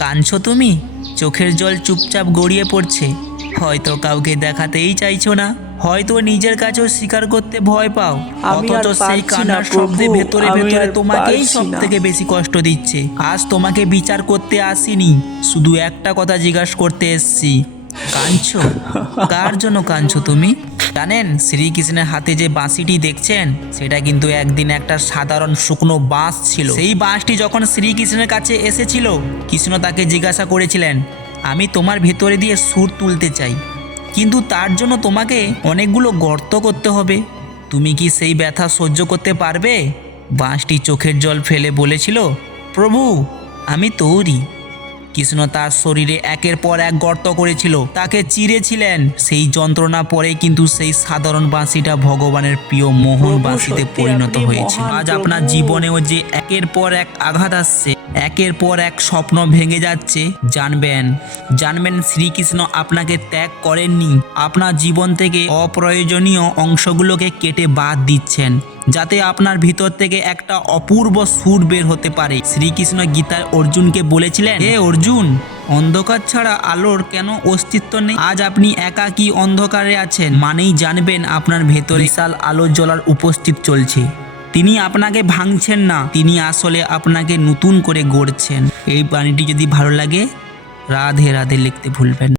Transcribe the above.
কাঁদছো তুমি? চোখের জল চুপচাপ গড়িয়ে পড়ছে। হয়তো কাউকে দেখাতেই চাইছো না, হয়তো নিজের কাছেও স্বীকার করতে ভয় পাও। আমি আর অথচ সেই পারছি না কান্নার প্রভু, শব্দে ভেতরে আমি ভেতরে আর তোমাকেই পারছি সব না। থেকে বেশি কষ্ট দিচ্ছে। আজ তোমাকে বিচার করতে আসিনি, শুধু একটা কথা জিজ্ঞাসা করতে এসেছি। কাঁদছো? কার জন্য কাঁদছো তুমি? জানেন, শ্রীকৃষ্ণের হাতে যে বাঁশিটি দেখছেন, সেটা কিন্তু একদিন একটা সাধারণ শুকনো বাঁশ ছিল। সেই বাঁশটি যখন শ্রীকৃষ্ণের কাছে এসেছিল, কৃষ্ণ তাকে জিজ্ঞাসা করেছিলেন, আমি তোমার ভেতরে দিয়ে সুর তুলতে চাই, কিন্তু তার জন্য তোমাকে অনেকগুলো গর্ত করতে হবে। তুমি কি সেই ব্যথা সহ্য করতে পারবে? বাঁশটি চোখের জল ফেলে বলেছিল, প্রভু, আমি তৈরি। কৃষ্ণ তার শরীরে একের পর এক গর্ত করেছিল, তাকে চিরেছিলেন। সেই যন্ত্রণা পরে কিন্তু সেই সাধারণ বাঁশিটা ভগবানের প্রিয় মোহন প্রভু, বাঁশিতে সত্যি পরিণত আপনি হয়েছে। মহান আজ আপনার প্রভু। জীবনেও যে একের পর এক আঘাত আসছে, একের পর এক স্বপ্ন ভেঙে যাচ্ছে, জানবেন জানবেন শ্রীকৃষ্ণ আপনাকে ত্যাগ করেননি। আপনার জীবন থেকে অপ্রয়োজনীয় অংশগুলোকে কেটে বাদ দিচ্ছেন, যাতে আপনার ভিতর থেকে একটা অপূর্ব সুর বের হতে পারে। শ্রীকৃষ্ণ গীতায় অর্জুনকে বলেছিলেন, হে অর্জুন, অন্ধকার ছাড়া আলোর কেন অস্তিত্ব নেই? আজ আপনি একাকী অন্ধকারে আছেন, মানেই জানবেন আপনার ভেতরে বিশাল আলো জ্বলার উপস্থিত চলছে। তিনি আপনাকে ভাঙছেন না, তিনি আসলে আপনাকে নতুন করে গড়ছেন। এই বাণীটি যদি ভালো লাগে, রাধে রাধে লিখতে ভুলবেন না।